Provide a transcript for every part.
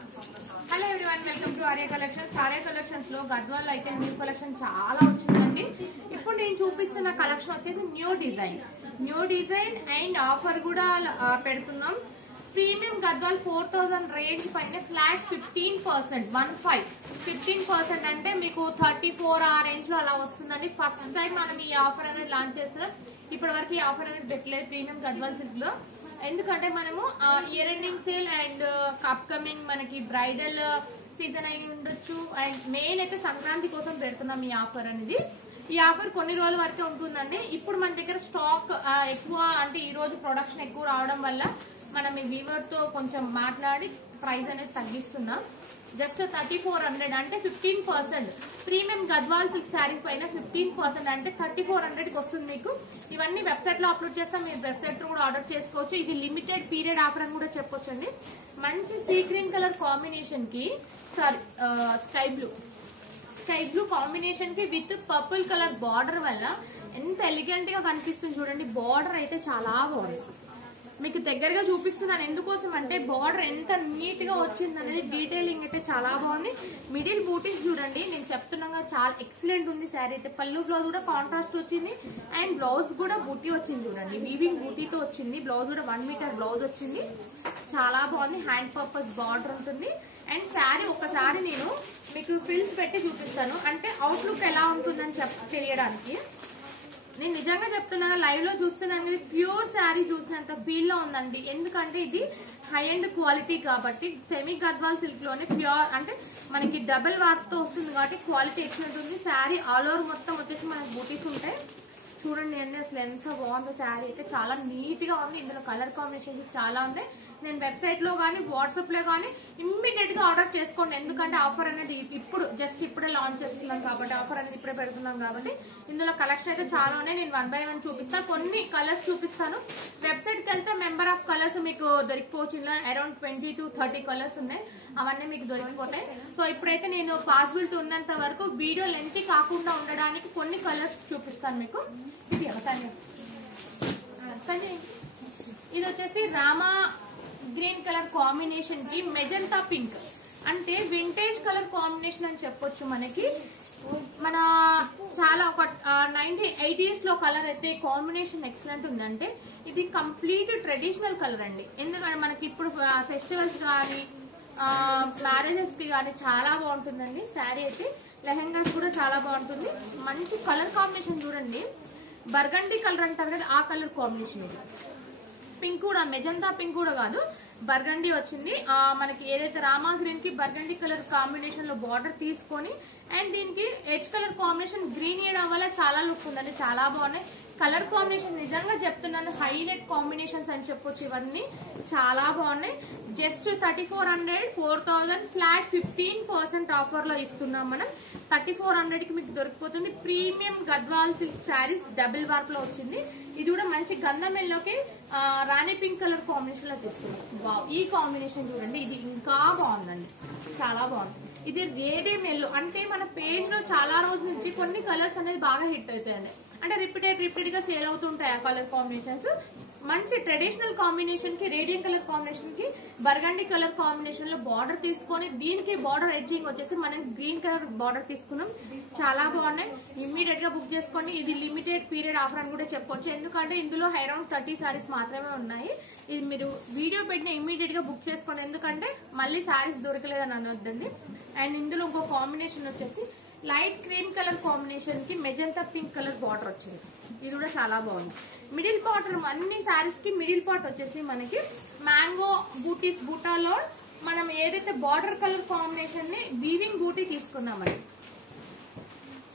Hello everyone, welcome to Arya collections. Arya collections లో గద్వాల్లో అయితే new collection చాలా వచ్చిందండి. ఇప్పుడు నేను చూపిస్తున్న కలెక్షన్ వచ్చేసి న్యూ డిజైన్ అండ్ ఆఫర్ కూడా పెడుతున్నాం. ప్రీమియం గద్వాల్ 4000 రేంజ్ పైన ఫ్లాట్ 15% అంటే మీకు 34 ఆ రేంజ్ లో అలా వస్తుందండి. ఫస్ట్ టైం మనం ఈ ఆఫర్ అనేది లాంచ్ చేస్తున్నాం. ఇప్పటి వరకు ఈ ఆఫర్ అనేది పెట్టలేదు ప్రీమియం గద్వాల్ సిల్క్ లో. ఎందుకంటే మనము year ending sale and upcoming మనకి బ్రైడల్ సీజన్ అయి ఉండొచ్చు అండ్ మెయిన్ అయితే సంక్రాంతి కోసం పెడుతున్నాం ఈ ఆఫర్ అనేది. ఈ ఆఫర్ కొన్ని రోజుల వరకే ఉంటుందండి. ఇప్పుడు మన దగ్గర స్టాక్ ఎక్కువ అంటే ఈ రోజు ప్రొడక్షన్ ఎక్కువ రావడం వల్ల మనం ఈ వీవర్ తో కొంచెం మాట్లాడి ప్రైస్ అనేది తగ్గిస్తున్నాం. జస్ట్ 3400 అంటే 15%. ప్రీమియం గద్వాల్ సిల్క్ శారీ పైన 15% అంటే 3400కి వస్తుంది మీకు. ఇవన్నీ వెబ్సైట్ లో అప్లోడ్ చేస్తాం, మీరు వెబ్సైట్ లో కూడా ఆర్డర్ చేసుకోవచ్చు. ఇది లిమిటెడ్ పీరియడ్ ఆఫర్ అని కూడా చెప్పొచ్చండి. మంచి సీ గ్రీన్ కలర్ కాంబినేషన్ కి స్కై బ్లూ కాంబినేషన్ కి విత్ పర్పుల్ కలర్ బార్డర్ వల్ల ఎంత ఎలిగెంట్ గా కనిపిస్తుంది చూడండి. బార్డర్ అయితే చాలా బాగుంది. మీకు దగ్గరగా చూపిస్తున్నాను ఎందుకోసం అంటే బార్డర్ ఎంత నీట్ గా వచ్చింది అనేది డీటెయిలింగ్ అయితే చాలా బాగుంది. మిడిల్ బూటీస్ చూడండి, నేను చెప్తున్నాగా చాలా ఎక్సలెంట్ ఉంది శారీ అయితే. పళ్ళు బ్లౌజ్ కూడా కాంట్రాస్ట్ వచ్చింది అండ్ బ్లౌజ్ కూడా బూటీ వచ్చింది చూడండి. వీవింగ్ బూటీతో వచ్చింది. బ్లౌజ్ కూడా 1 మీటర్ బ్లౌజ్ వచ్చింది. చాలా బాగుంది. హ్యాండ్ పర్పస్ బార్డర్ ఉంటుంది అండ్ శారీ ఒకసారి నేను మీకు ఫ్రిల్స్ పెట్టి చూపిస్తాను అంటే అవుట్లుక్ ఎలా ఉంటుందని తెలియడానికి. నేను నిజంగా చెప్తున్నా, లైవ్ లో చూస్తున్నాను కదా, ప్యూర్ శారీ చూసినంత ఫీల్ లో ఉందండి. ఎందుకంటే ఇది హై అండ్ క్వాలిటీ కాబట్టి సెమీ గద్వాల్ సిల్క్ లోనే ప్యూర్ అంటే మనకి డబుల్ వర్క్ తో వస్తుంది కాబట్టి క్వాలిటీ ఎక్సలెంట్ ఉంది. శారీ ఆల్ ఓవర్ మొత్తం వచ్చేసి మనకి బూటీస్ ఉంటాయి చూడండి. అండి అసలు ఎంత బాగుందో శారీ అయితే, చాలా నీట్ గా ఉంది. ఇందులో కలర్ కాంబినేషన్స్ చాలా ఉన్నాయి. నేను వెబ్సైట్ లో గానీ వాట్సాప్ లో గానీ ఇమ్మీడియట్ గా ఆర్డర్ చేసుకోండి. ఎందుకంటే ఆఫర్ అనేది ఇప్పుడే లాంచ్ చేస్తున్నాం కాబట్టి, ఆఫర్ అనేది ఇప్పుడే పెడుతున్నాం కాబట్టి ఇందులో కలెక్షన్ అయితే చాలా ఉన్నాయి. నేను 1 by 1 చూపిస్తాను. కొన్ని కలర్స్ చూపిస్తాను. వెబ్సైట్ కి వెళ్తే మెంబర్ ఆఫ్ కలర్స్ మీకు దొరికిపోవచ్చు. ఇలా అరౌండ్ 20 to 30 కలర్స్ ఉన్నాయి. అవన్నీ మీకు దొరికిపోతాయి. సో ఇప్పుడైతే నేను పాసిబిలిటీ ఉన్నంత వరకు వీడియో లెంత్ కాకుండా ఉండడానికి కొన్ని కలర్స్ చూపిస్తాను మీకు. ఇది వచ్చేసి రామా గ్రీన్ కలర్ కాంబినేషన్ కి మెజంతా పింక్ అంటే వింటేజ్ కలర్ కాంబినేషన్ అని చెప్పొచ్చు. మనకి మన చాలా ఒక 1980s లో కలర్ అయితే కాంబినేషన్ ఎక్సలెంట్ ఉందంటే ఇది కంప్లీట్ ట్రెడిషనల్ కలర్ అండి. ఎందుకంటే మనకి ఇప్పుడు ఫెస్టివల్స్ కానీ మ్యారేజెస్ కి కానీ చాలా బాగుంటుందండి శారీ అయితే. లెహెంగాస్ కూడా చాలా బాగుంటుంది. మంచి కలర్ కాంబినేషన్ చూడండి. బర్గండీ కలర్ అంటారు కదా, ఆ కలర్ కాంబినేషన్ ఇది. పింక్ కూడా మెజంతా పింక్ కూడా కాదు, బర్గండీ వచ్చింది. మనకి ఏదైతే రామా గ్రీన్ కి బర్గండీ కలర్ కాంబినేషన్ లో బార్డర్ తీసుకొని అండ్ దీనికి ఎడ్జ్ కలర్ కాంబినేషన్ గ్రీన్ వేయడం వల్ల చాలా లుక్ ఉందండి. చాలా బాగున్నాయి కలర్ కాంబినేషన్. నిజంగా చెప్తున్నాను హైలైట్ కాంబినేషన్స్ అని చెప్పొచ్చు. ఇవన్నీ చాలా బాగున్నాయి. జస్ట్ 3400 4000 ఫ్లాట్ 15% ఆఫర్ లో ఇస్తున్నాం మనం. 3400 కి మీకు దొరికిపోతుంది. Premium Gadwal silk sarees double work లో వచ్చింది. ఇది కూడా మంచి గంధం ఎల్లోకి రాణి పింక్ కలర్ కాంబినేషన్ లో తీసుకున్నాం. వావ్, ఈ కాంబినేషన్ చూడండి, ఇది ఇంకా బాగుందండి, చాలా బాగుంది. ఇది రేడియం ఎల్లో అంటే మన పేజ్ లో చాలా రోజుల నుంచి కొన్ని కలర్స్ అనేది బాగా హిట్ అవుతాయండి. అంటే రిపీటెడ్ గా సేల్ అవుతుంటాయి ఆ కలర్ కాంబినేషన్స్. మంచి ట్రెడిషనల్ కాంబినేషన్ కి రేడియం కలర్ కాంబినేషన్ కి బర్గండీ కలర్ కాంబినేషన్ లో బార్డర్ తీసుకొని దీనికి బార్డర్ ఎడ్జింగ్ వచ్చేసి మనం గ్రీన్ కలర్ బార్డర్ తీసుకున్నాం. చాలా బాగున్నాయి. ఇమ్మీడియట్ గా బుక్ చేసుకోండి. ఇది లిమిటెడ్ పీరియడ్ ఆఫర్ అని కూడా చెప్పొచ్చు. ఎందుకంటే ఇందులో అరౌండ్ 30 సారీస్ మాత్రమే ఉన్నాయి. ఇది మీరు వీడియో పెట్టిన ఇమ్మీడియట్ గా బుక్ చేసుకోండి. ఎందుకంటే మళ్ళీ సారీస్ దొరకలేదని అనొద్దండి. అండ్ ఇందులో ఇంకో కాంబినేషన్ వచ్చేసి లైట్ క్రీమ్ కలర్ కాంబినేషన్ కి మెజంతా పింక్ కలర్ బార్డర్ వచ్చింది. ఇది కూడా చాలా బాగుంది. మిడిల్ బార్డర్ అన్ని శారీస్ కి మిడిల్ పార్ట్ వచ్చేసి మనకి మ్యాంగో బూటీస్ బూటాలో మనం ఏదైతే బార్డర్ కలర్ కాంబినేషన్ ని వీవింగ్ బూటీ తీసుకున్నామని,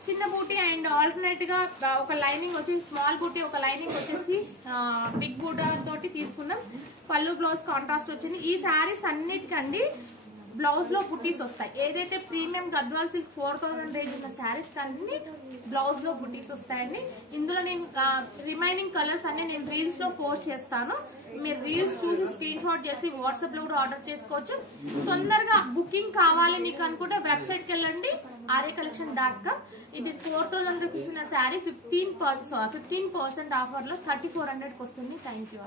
చిన్న బూటీ అండ్ ఆల్టర్నేట్ గా ఒక లైనింగ్ వచ్చి స్మాల్ బూటీ, ఒక లైనింగ్ వచ్చేసి బిగ్ బూటా తోటి తీసుకున్నాం. పళ్ళు బ్లౌజ్ కాంట్రాస్ట్ వచ్చింది. ఈ శారీస్ అన్నిటికండి బ్లౌజ్ లో బుటీస్ వస్తాయి. ఏదైతే ప్రీమియం గద్వాల్ సిల్క్ 4000 రేంజ్ ఉన్న శారీస్ కానీ బ్లౌజ్ లో బుటీస్ వస్తాయండి. ఇందులో నేను రిమైనింగ్ కలర్స్ అన్ని నేను రీల్స్ లో పోస్ట్ చేస్తాను. మీరు రీల్స్ చూసి స్క్రీన్ షాట్ చేసి వాట్సాప్ లో కూడా ఆర్డర్ చేసుకోవచ్చు. తొందరగా బుకింగ్ కావాలి మీకు అనుకుంటే వెబ్సైట్ కి వెళ్ళండి, aryacollection.com. ఇది 4000 రూపీస్ ఉన్న శారీ 15% ఆఫర్ లో 3400 కి వస్తుంది. Thank you.